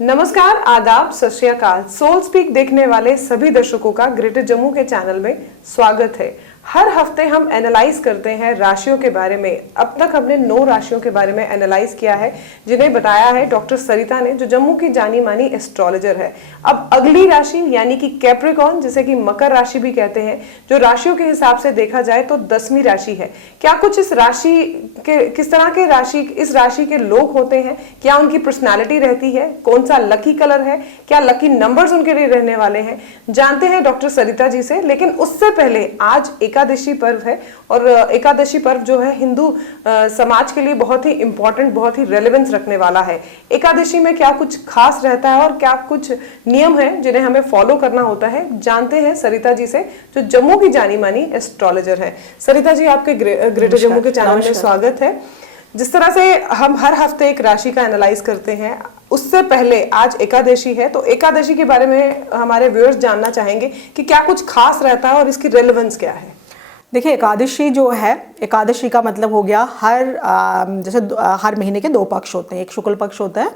नमस्कार, आदाब, सत श्री अकाल। सोल स्पीक देखने वाले सभी दर्शकों का ग्रेटर जम्मू के चैनल में स्वागत है। हर हफ्ते हम एनालाइज करते हैं राशियों के बारे में। अब तक हमने 9 राशियों के बारे में एनालाइज किया है, जिन्हें बताया है डॉक्टर सरिता ने, जो जम्मू की जानी मानी एस्ट्रोलॉजर है। अब अगली राशि यानी कि कैप्रिकॉर्न, जिसे कि मकर राशि भी कहते हैं, जो राशियों के हिसाब से देखा जाए तो 10वीं राशि है। क्या कुछ इस राशि के, किस तरह के इस राशि के लोग होते हैं, क्या उनकी पर्सनैलिटी रहती है, कौन सा लकी कलर है, क्या लकी नंबर्स उनके लिए रहने वाले हैं, जानते हैं डॉक्टर सरिता जी से। लेकिन उससे पहले आज एकादशी पर्व है, और एकादशी पर्व जो है हिंदू समाज के लिए बहुत ही इंपॉर्टेंट, बहुत ही रेलेवेंस रखने वाला है। एकादशी में क्या कुछ खास रहता है और क्या कुछ नियम हैं जिन्हें हमें फॉलो करना होता है, जानते हैं सरिता जी से, जो जम्मू की जानी मानी एस्ट्रोलॉजर है। सरिता जी, आपके ग्रेटर जम्मू के चैनल में स्वागत है। जिस तरह से हम हर हफ्ते एक राशि का एनालाइज करते हैं, उससे पहले आज एकादशी है, तो एकादशी के बारे में हमारे व्यूअर्स जानना चाहेंगे कि क्या कुछ खास रहता है और इसकी रेलेवेंस क्या है। देखिए, एकादशी जो है, एकादशी का मतलब हो गया जैसे हर महीने के 2 पक्ष होते हैं, एक शुक्ल पक्ष होता है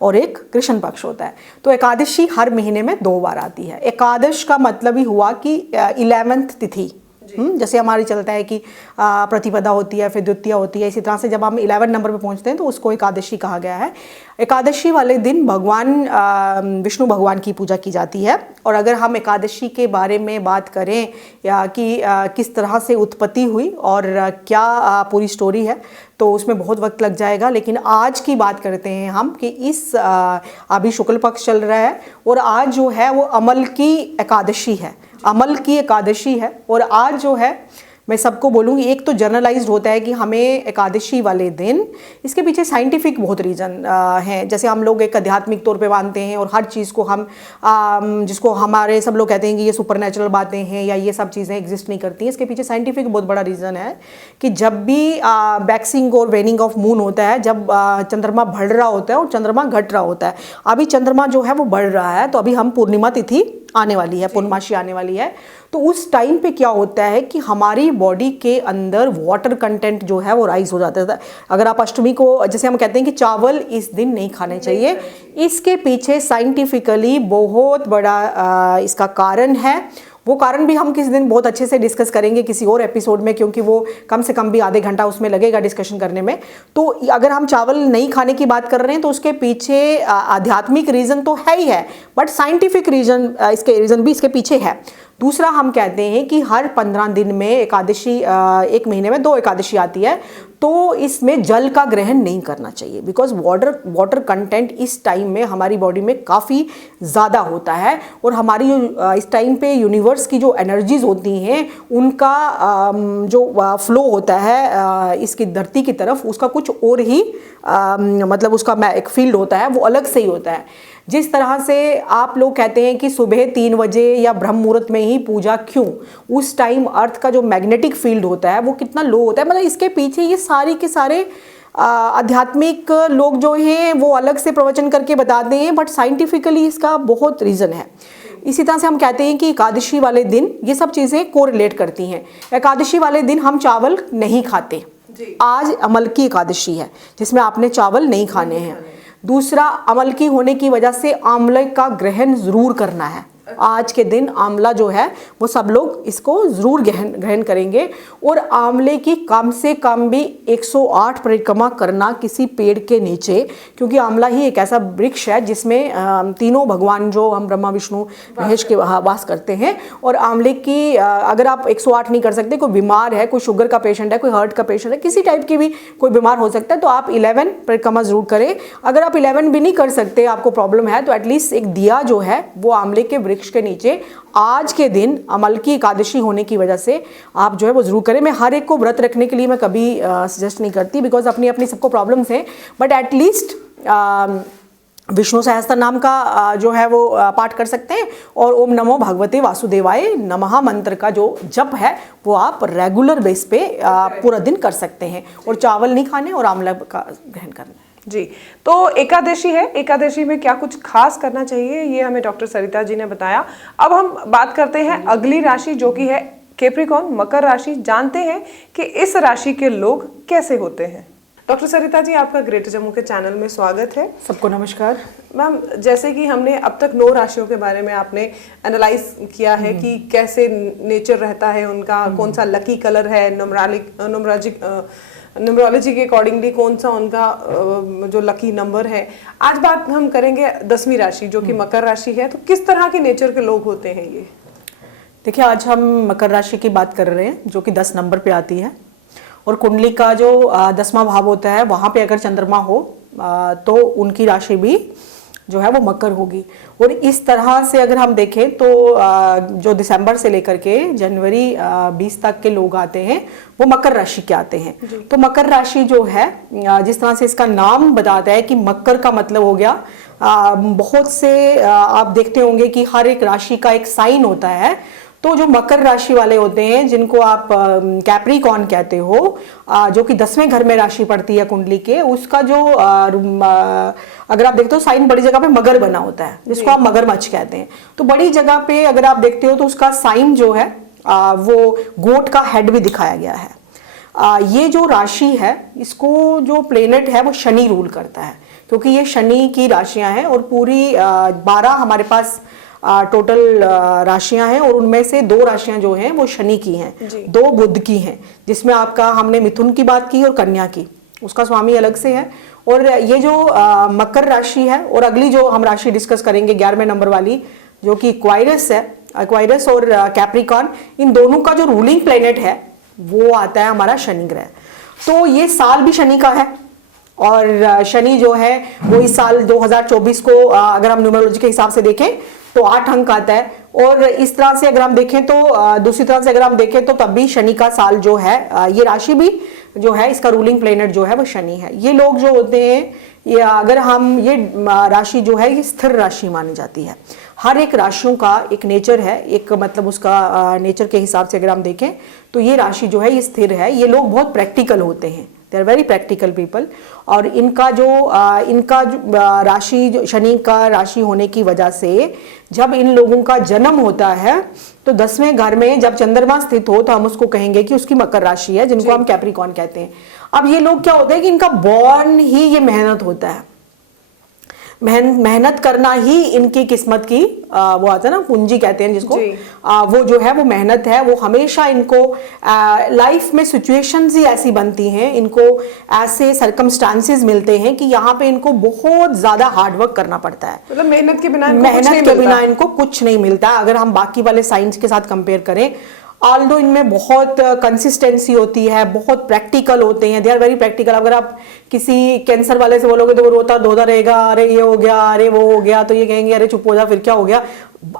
और एक कृष्ण पक्ष होता है। तो एकादशी हर महीने में 2 बार आती है। एकादश का मतलब ही हुआ कि 11th तिथि, जैसे हमारी चलता है कि प्रतिपदा होती है, फिर द्वितीया होती है, इसी तरह से जब हम 11 नंबर पे पहुंचते हैं तो उसको एकादशी कहा गया है। एकादशी वाले दिन भगवान विष्णु भगवान की पूजा की जाती है। और अगर हम एकादशी के बारे में बात करें या कि किस तरह से उत्पत्ति हुई और क्या पूरी स्टोरी है, तो उसमें बहुत वक्त लग जाएगा। लेकिन आज की बात करते हैं हम कि अभी शुक्ल पक्ष चल रहा है और आज जो है वो अमल की एकादशी है, अमल की एकादशी है। और आज जो है मैं सबको बोलूँगी, एक तो जनरलाइज्ड होता है कि हमें एकादशी वाले दिन, इसके पीछे साइंटिफिक बहुत रीज़न हैं। जैसे हम लोग एक आध्यात्मिक तौर पे मानते हैं और हर चीज़ को हम जिसको हमारे सब लोग कहते हैं कि ये सुपरनेचुरल बातें हैं या ये सब चीज़ें एग्जिस्ट नहीं करती हैं, इसके पीछे साइंटिफिक बहुत बड़ा रीज़न है कि जब भी वैक्सिंग और वेनिंग ऑफ मून होता है, जब चंद्रमा बढ़ रहा होता है और चंद्रमा घट रहा होता है, अभी चंद्रमा जो है वो बढ़ रहा है, तो अभी हम पूर्णिमा तिथि आने वाली है, पूर्णमासी आने वाली है। तो उस टाइम पे क्या होता है कि हमारी बॉडी के अंदर वाटर कंटेंट जो है वो राइज हो जाता है। अगर आप अष्टमी को, जैसे हम कहते हैं कि चावल इस दिन नहीं खाने चाहिए, इसके पीछे साइंटिफिकली बहुत बड़ा इसका कारण है। वो कारण भी हम किसी दिन बहुत अच्छे से डिस्कस करेंगे किसी और एपिसोड में, क्योंकि वो कम से कम भी आधे घंटा उसमें लगेगा डिस्कशन करने में। तो अगर हम चावल नहीं खाने की बात कर रहे हैं तो उसके पीछे आध्यात्मिक रीज़न तो है ही है, बट साइंटिफिक रीज़न भी इसके पीछे है। दूसरा, हम कहते हैं कि हर 15 दिन में एकादशी, एक महीने में 2 एकादशी आती है, तो इसमें जल का ग्रहण नहीं करना चाहिए, बिकॉज वाटर कंटेंट इस टाइम में हमारी बॉडी में काफ़ी ज़्यादा होता है। और हमारी इस टाइम पे यूनिवर्स की जो एनर्जीज होती हैं, उनका जो फ्लो होता है इसकी धरती की तरफ, उसका कुछ और ही मतलब उसका एक फील्ड होता है, वो अलग से ही होता है। जिस तरह से आप लोग कहते हैं कि सुबह 3 बजे या ब्रह्म मुहूर्त में ही पूजा क्यों, उस टाइम अर्थ का जो मैग्नेटिक फील्ड होता है वो कितना लो होता है। मतलब इसके पीछे ये सारी के सारे आध्यात्मिक लोग जो हैं वो अलग से प्रवचन करके बताते हैं, बट साइंटिफिकली इसका बहुत रीज़न है। इसी तरह से हम कहते हैं कि एकादशी वाले दिन ये सब चीज़ें कोरिलेट करती हैं। एकादशी वाले दिन हम चावल नहीं खाते। आज अमल की एकादशी है जिसमें आपने चावल नहीं खाने हैं। दूसरा, अमल की होने की वजह से आंवले का ग्रहण जरूर करना है। आज के दिन आंवला जो है वो सब लोग इसको जरूर ग्रहण करेंगे। और आंवले की कम से कम भी 108 परिक्रमा करना किसी पेड़ के नीचे, क्योंकि आंवला ही एक ऐसा वृक्ष है जिसमें तीनों भगवान जो हम ब्रह्मा विष्णु महेश के वास करते हैं। और आंवले की अगर आप 108 नहीं कर सकते, कोई बीमार है, कोई शुगर का पेशेंट है, कोई हार्ट का पेशेंट है, किसी टाइप की भी कोई बीमार हो सकता है, तो आप 11 परिक्रमा जरूर करें। अगर आप 11 भी नहीं कर सकते, आपको प्रॉब्लम है, तो एटलीस्ट एक दिया जो है वो आंवले के वृक्ष के नीचे आज के दिन अमल की एकादशी होने की वजह से आप जो है वो जरूर करें। मैं हर एक को व्रत रखने के लिए मैं कभी सजेस्ट नहीं करती, बिकॉज अपनी अपनी सबको प्रॉब्लम्स हैं, बट एटलीस्ट विष्णु सहस्त्र नाम का जो है वो पाठ कर सकते हैं। और ओम नमो भगवते वासुदेवाय नमः मंत्र का जो जप है वो आप रेगुलर बेस पे पूरा दिन कर सकते हैं। और चावल नहीं खाने और आंवला का ग्रहण करना है। जी, तो एकादशी है, एकादशी में क्या कुछ खास करना चाहिए, ये हमें डॉक्टर सरिता जी ने बताया। अब हम बात करते हैं अगली राशि जो कि है कैप्रिकॉर्न, मकर राशि। जानते हैं कि इस राशि के लोग कैसे होते हैं। डॉक्टर सरिता जी, आपका ग्रेटर जम्मू के चैनल में स्वागत है। सबको नमस्कार। मैम, जैसे कि हमने अब तक 9 राशियों के बारे में आपने एनालाइज किया है कि कैसे नेचर रहता है उनका, कौन सा लकी कलर है, न्यूमरोलॉजी के अकॉर्डिंगली कौन सा उनका जो लकी नंबर है। आज बात हम करेंगे 10वीं राशि जो कि मकर राशि है। तो किस तरह के नेचर के लोग होते हैं ये? देखिए, आज हम मकर राशि की बात कर रहे हैं जो कि 10 नंबर पे आती है, और कुंडली का जो 10वां भाव होता है वहाँ पे अगर चंद्रमा हो तो उनकी राशि भी जो है वो मकर होगी। और इस तरह से अगर हम देखें तो जो दिसंबर से लेकर के जनवरी 20 तक के लोग आते हैं वो मकर राशि के आते हैं। तो मकर राशि जो है, जिस तरह से इसका नाम बताता है कि मकर का मतलब हो गया, बहुत से आप देखते होंगे कि हर एक राशि का एक साइन होता है। तो जो मकर राशि वाले होते हैं, जिनको आप कैप्रिकॉर्न कहते हो, जो कि 10वें घर में राशि पड़ती है कुंडली के, उसका जो अगर आप देखते हो साइन बड़ी जगह पे मगर बना होता है, जिसको आप मगरमच्छ कहते हैं। तो बड़ी जगह पे अगर आप देखते हो तो उसका साइन जो है वो गोट का हेड भी दिखाया गया है। ये जो राशि है, इसको जो प्लेनेट है वो शनि रूल करता है, क्योंकि ये शनि की राशियां हैं और पूरी 12 हमारे पास टोटल राशियां हैं, और उनमें से 2 राशियां जो हैं वो शनि की हैं, 2 बुध की हैं, जिसमें आपका हमने मिथुन की बात की और कन्या की, उसका स्वामी अलग से है। और ये जो मकर राशि है, और अगली जो हम राशि डिस्कस करेंगे 11वें नंबर वाली जो कि एक्वायरस है, एक्वायरस और कैप्रिकॉर्न, इन दोनों का जो रूलिंग प्लेनेट है वो आता है हमारा शनि ग्रह। तो ये साल भी शनि का है, और शनि जो है वो इस साल 2024 को अगर हम न्यूमरोलॉजी के हिसाब से देखें तो 8 अंक आता है। और इस तरह से अगर हम देखें तो दूसरी तरह से अगर हम देखें तो तब भी शनि का साल जो है, ये राशि भी जो है इसका रूलिंग प्लेनेट जो है वो शनि है। ये लोग जो होते हैं, ये अगर हम ये राशि जो है ये स्थिर राशि मानी जाती है। हर एक राशियों का एक नेचर है, एक मतलब उसका नेचर के हिसाब से अगर हम देखें तो ये राशि जो है ये स्थिर है। ये लोग बहुत प्रैक्टिकल होते हैं, they are very practical people. और इनका जो राशि जो शनि का राशि होने की वजह से जब इन लोगों का जन्म होता है तो 10वें घर में जब चंद्रमा स्थित हो तो हम उसको कहेंगे कि उसकी मकर राशि है, जिनको हम कैप्रिकॉर्न कहते हैं। अब ये लोग क्या होता है कि इनका बॉर्न ही ये मेहनत होता है, मेहनत करना ही इनकी किस्मत की वो आता है ना, पूंजी कहते हैं जिसको, वो जो है वो मेहनत है। वो हमेशा इनको लाइफ में सिचुएशंस ही ऐसी बनती हैं, इनको ऐसे सर्कमस्टांसेस मिलते हैं कि यहाँ पे इनको बहुत ज्यादा हार्डवर्क करना पड़ता है। मतलब मेहनत के बिना इनको कुछ नहीं मिलता। अगर हम बाकी वाले साइंस के साथ कंपेयर करें, ऑल्दो इनमें बहुत कंसिस्टेंसी होती है, बहुत प्रैक्टिकल होते हैं, दे आर वेरी प्रैक्टिकल। अगर आप किसी कैंसर वाले से बोलोगे तो वो रोता धोता रहेगा, अरे ये हो गया, अरे वो हो गया, तो ये कहेंगे अरे चुप हो जा, फिर क्या हो गया,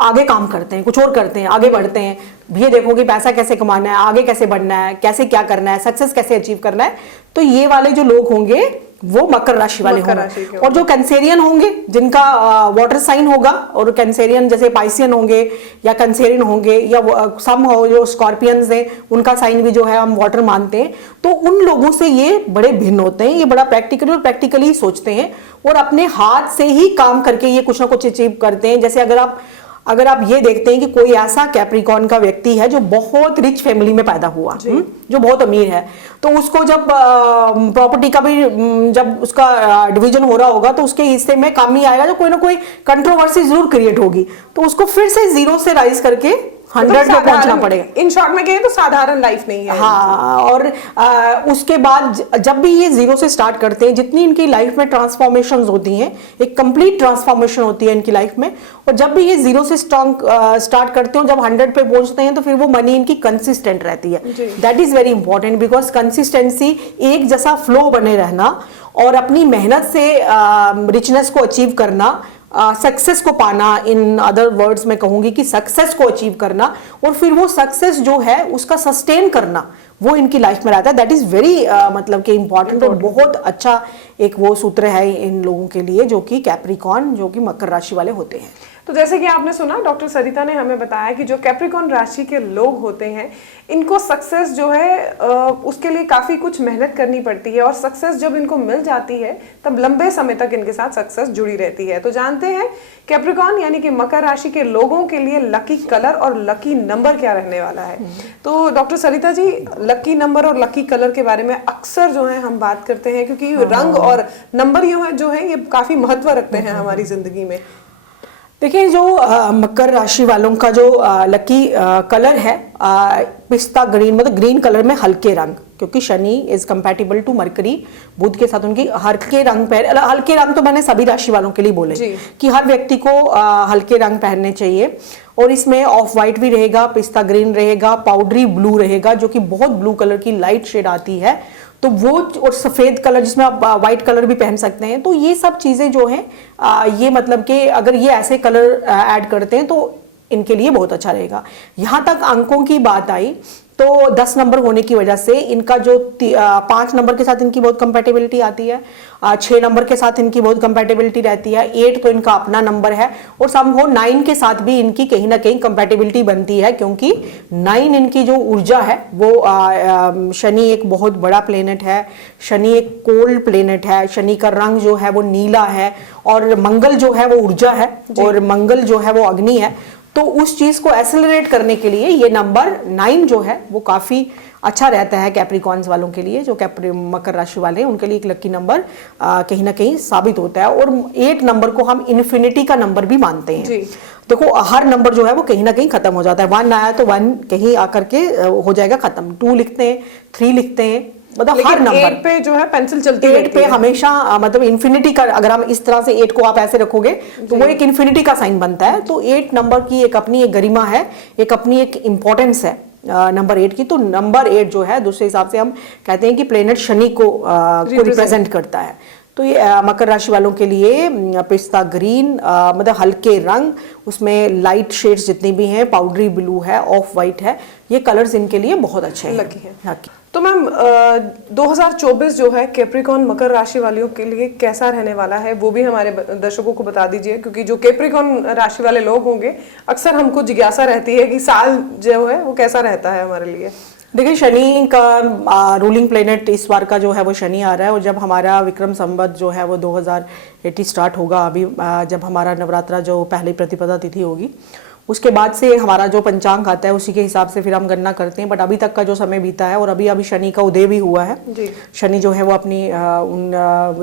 आगे काम करते हैं, कुछ और करते हैं, आगे बढ़ते हैं। ये देखो कि पैसा कैसे कमाना है, आगे कैसे बढ़ना है, कैसे क्या करना है, सक्सेस कैसे अचीव करना है। तो ये वाले जो लोग होंगे वो मकर राशि वाले होंगे। और जो कैंसेरियन होंगे, जिनका वाटर साइन होगा, और कैंसेरियन जैसे पाइसियन होंगे या कैंसेरियन होंगे, या सम हो जो स्कॉर्पियंस हैं उनका साइन भी जो है हम वाटर मानते हैं, तो उन लोगों से ये बड़े भिन्न होते हैं। ये बड़ा प्रैक्टिकली सोचते हैं और अपने हाथ से ही काम करके ये कुछ ना कुछ अचीव करते हैं। जैसे अगर आप ये देखते हैं कि कोई ऐसा कैप्रिकॉर्न का व्यक्ति है जो बहुत रिच फैमिली में पैदा हुआ, जो बहुत अमीर है, तो उसको जब प्रॉपर्टी का भी जब उसका डिवीजन हो रहा होगा तो उसके हिस्से में काम नहीं आएगा, जो कोई ना कोई कंट्रोवर्सी जरूर क्रिएट होगी, तो उसको फिर से 0 से राइज करके 100 पे पहुंचना पड़ेगा। इन शॉर्ट में कहें तो साधारण लाइफ नहीं है। हाँ, और उसके बाद जब भी ये 0 से स्टार्ट करते हैं, जितनी इनकी लाइफ में ट्रांसफॉर्मेशंस होती हैं, एक कंप्लीट ट्रांसफॉर्मेशन होती है इनकी लाइफ में, और जब भी ये 0 से स्टार्ट करते हो, जब 100 पे पहुंचते हैं तो फिर वो मनी इनकी कंसिस्टेंट रहती है। That is very important, because consistency, एक जैसा फ्लो बने रहना और अपनी मेहनत से रिचनेस को अचीव करना, सक्सेस को पाना, इन अदर वर्ड्स में कहूंगी कि सक्सेस को अचीव करना, और फिर वो सक्सेस जो है उसका सस्टेन करना, वो इनकी लाइफ में रहता है। दैट इज वेरी मतलब कि इंपॉर्टेंट और बहुत अच्छा एक वो सूत्र है इन लोगों के लिए जो कि कैप्रिकॉन, जो कि मकर राशि वाले होते हैं। तो जैसे कि आपने सुना, डॉक्टर सरिता ने हमें बताया कि जो कैप्रिकॉन राशि के लोग होते हैं, इनको सक्सेस जो है उसके लिए काफ़ी कुछ मेहनत करनी पड़ती है, और सक्सेस जब इनको मिल जाती है तब लंबे समय तक इनके साथ सक्सेस जुड़ी रहती है। तो जानते हैं कैप्रिकॉन यानी कि मकर राशि के लोगों के लिए लकी कलर और लकी नंबर क्या रहने वाला है। तो doctor Sarita ji, lucky number और लकी कलर के बारे में अक्सर जो है हम बात करते हैं, क्योंकि रंग और नंबर जो है ये काफ़ी महत्व रखते हैं हमारी ज़िंदगी में। देखिए, जो मकर राशि वालों का जो लकी कलर है पिस्ता ग्रीन, मतलब ग्रीन कलर में हल्के रंग, क्योंकि Shani is compatible to Mercury, Budh के साथ उनकी हल्के रंग हल्के रंग तो मैंने सभी राशि वालों के लिए बोले कि हर व्यक्ति को हल्के रंग पहनने चाहिए। और इसमें ऑफ वाइट भी रहेगा, पिस्ता ग्रीन रहेगा, पाउडरी ब्लू रहेगा जो कि बहुत ब्लू कलर की लाइट शेड आती है, तो वो, और सफ़ेद कलर जिसमें आप वाइट कलर भी पहन सकते हैं। तो ये सब चीज़ें जो हैं ये मतलब कि अगर ये ऐसे कलर ऐड करते हैं तो इनके लिए बहुत अच्छा रहेगा। यहाँ तक अंकों की बात आई तो 10 नंबर होने की वजह से इनका जो 5 नंबर के साथ इनकी बहुत कंपैटिबिलिटी आती है, 6 नंबर के साथ इनकी बहुत कंपैटिबिलिटी रहती है, 8 तो इनका अपना नंबर है, और संभव 9 के साथ भी इनकी कहीं ना कहीं कंपैटिबिलिटी बनती है, क्योंकि 9 इनकी जो ऊर्जा है वो शनि एक बहुत बड़ा प्लेनेट है, शनि एक कोल्ड प्लेनेट है, शनि का रंग जो है वो नीला है, और मंगल जो है वो ऊर्जा है, और मंगल जो है वो अग्नि है। तो उस चीज को एक्सेलरेट करने के लिए ये नंबर 9 जो है वो काफी अच्छा रहता है कैप्रिकॉन्स वालों के लिए, जो मकर राशि वाले हैं उनके लिए एक लकी नंबर कहीं ना कहीं साबित होता है। और 8 नंबर को हम इन्फिनिटी का नंबर भी मानते हैं। देखो, हर नंबर जो है वो कहीं ना कहीं खत्म हो जाता है। 1 आया तो 1 कहीं आकर के हो जाएगा खत्म, 2 लिखते हैं, 3 लिखते हैं, मतलब हर नंबर 8 पे जो है पेंसिल चलती है। 8 पे हमेशा मतलब इन्फिनिटी का, अगर हम इस तरह से 8 को आप ऐसे रखोगे तो वो एक इन्फिनिटी का साइन बनता है। तो 8 नंबर की एक अपनी एक गरिमा है, एक अपनी एक इंपॉर्टेंस है नंबर 8 की। तो नंबर 8 जो है दूसरे हिसाब से हम कहते हैं कि प्लेनेट शनि को रिप्रेजेंट करता है। तो ये मकर राशि वालों के लिए पिस्ता ग्रीन, मतलब हल्के रंग, उसमें लाइट शेड्स जितनी भी हैं, पाउडरी ब्लू है, ऑफ वाइट है, ये कलर्स इनके लिए बहुत अच्छे हैं, लकी है। तो मैम 2024 जो है कैप्रिकॉन मकर राशि वालों के लिए कैसा रहने वाला है, वो भी हमारे दर्शकों को बता दीजिए, क्योंकि जो कैप्रिकॉन राशि वाले लोग होंगे अक्सर हमको जिज्ञासा रहती है कि साल जो है वो कैसा रहता है हमारे लिए। देखिए, शनि का रूलिंग प्लेनेट इस बार का जो है वो शनि आ रहा है, और जब हमारा विक्रम संवत जो है वो 2080 स्टार्ट होगा, अभी जब हमारा नवरात्रा जो पहली प्रतिपदा तिथि होगी उसके बाद से हमारा जो पंचांग आता है उसी के हिसाब से फिर हम गणना करते हैं। बट अभी तक का जो समय बीता है, और अभी शनि का उदय भी हुआ है जी। शनि जो है वो अपनी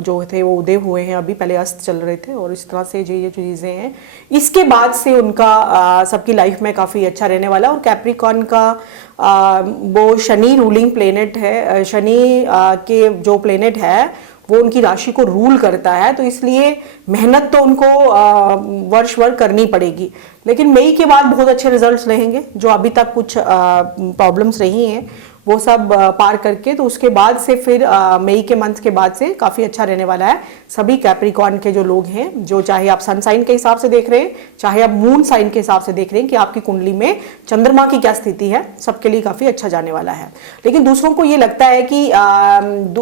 जो थे वो उदय हुए हैं, अभी पहले अस्त चल रहे थे, और इस तरह से जो ये चीज़ें हैं इसके बाद से उनका सबकी लाइफ में काफ़ी अच्छा रहने वाला। और कैप्रिकॉन का वो शनि रूलिंग प्लेनेट है, शनि के जो प्लेनेट है वो उनकी राशि को रूल करता है, तो इसलिए मेहनत तो उनको वर्ष भर करनी पड़ेगी, लेकिन मई के बाद बहुत अच्छे रिजल्ट्स रहेंगे। जो अभी तक कुछ प्रॉब्लम्स रही हैं वो सब पार करके, तो उसके बाद से फिर मई के मंथ के बाद से काफ़ी अच्छा रहने वाला है सभी कैप्रिकॉन के जो लोग हैं, जो चाहे आप सन साइन के हिसाब से देख रहे हैं, चाहे आप मून साइन के हिसाब से देख रहे हैं कि आपकी कुंडली में चंद्रमा की क्या स्थिति है, सबके लिए काफ़ी अच्छा जाने वाला है। लेकिन दूसरों को ये लगता है कि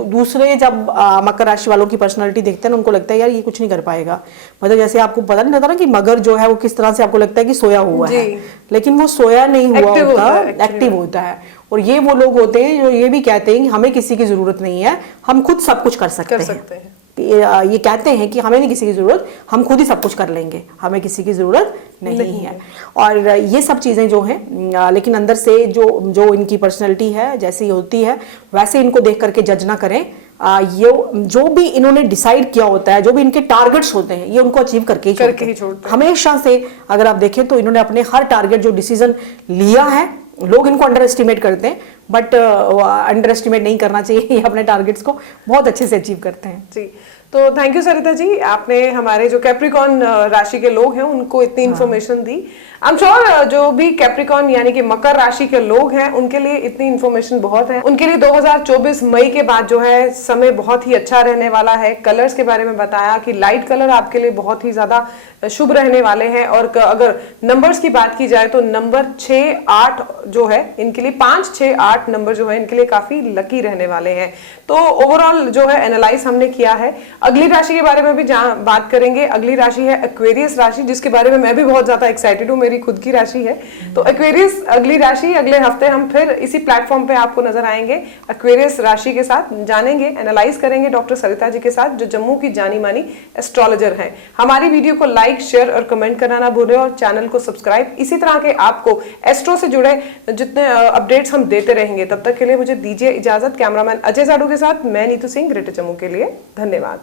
दूसरे जब मकर राशि वालों की पर्सनैलिटी देखते हैं, उनको लगता है यार ये कुछ नहीं कर पाएगा, मतलब जैसे आपको पता नहीं लगता ना कि मगर जो है वो किस तरह से आपको लगता है कि सोया हुआ है, लेकिन वो सोया नहीं हुआ होता, एक्टिव होता है। और ये वो लोग होते हैं जो ये भी कहते हैं कि हमें किसी की जरूरत नहीं है, हम खुद सब कुछ कर सकते हैं। ये कहते हैं कि हमें नहीं किसी की जरूरत, हम खुद ही सब कुछ कर लेंगे, हमें किसी की जरूरत नहीं है। और ये सब चीजें जो हैं, लेकिन अंदर से जो इनकी पर्सनैलिटी है जैसी होती है वैसे इनको देख करके जज ना करें। ये जो भी इन्होंने डिसाइड किया होता है, जो भी इनके टारगेट्स होते हैं, ये उनको अचीव करके ही छोड़ते हैं हमेशा से। अगर आप देखें तो इन्होंने अपने हर टारगेट जो डिसीजन लिया है, लोग इनको अंडर एस्टिमेट करते हैं, बट अंडर एस्टिमेट नहीं करना चाहिए, ये अपने टारगेट्स को बहुत अच्छे से अचीव करते हैं जी। तो थैंक यू सरिता जी, आपने हमारे जो कैप्रिकॉन राशि के लोग हैं उनको इतनी information the. I am sure जो भी कैप्रिकॉन यानी कि मकर राशि के लोग हैं उनके लिए इतनी इन्फॉर्मेशन बहुत है। उनके लिए 2024 मई के बाद जो है समय बहुत ही अच्छा रहने वाला है। कलर्स के बारे में बताया कि लाइट कलर आपके लिए बहुत ही ज्यादा शुभ रहने वाले हैं। और अगर नंबर्स की बात की जाए तो नंबर 6, 8 जो है इनके लिए 5, 6, 8 नंबर जो है इनके लिए काफी लकी रहने वाले हैं। तो ओवरऑल जो है एनालाइज हमने किया है। अगली राशि के बारे में भी बात करेंगे। अगली राशि है एक्वेरियस राशि, जिसके बारे में मैं भी बहुत ज्यादा एक्साइटेड हूँ, मेरी खुद की राशि है। तो एक्वेरियस अगली राशि, अगले हफ्ते हम फिर इसी प्लेटफॉर्म पे आपको नजर आएंगे एक्वेरियस राशि के साथ, जानेंगे, एनालाइज करेंगे डॉक्टर सरिता जी के साथ जो जम्मू की जानी मानी एस्ट्रोलॉजर हैं। हमारी वीडियो को लाइक, शेयर और कमेंट करना ना भूलें और चैनल को सब्सक्राइब। इसी तरह के आपको एस्ट्रो से जुड़े जितने अपडेट्स हम देते रहेंगे। तब तक के लिए मुझे दीजिए इजाजत। कैमरामैन अजय जाडू के साथ मैं नीतू सिंह, ग्रेटर जम्मू के लिए धन्यवाद।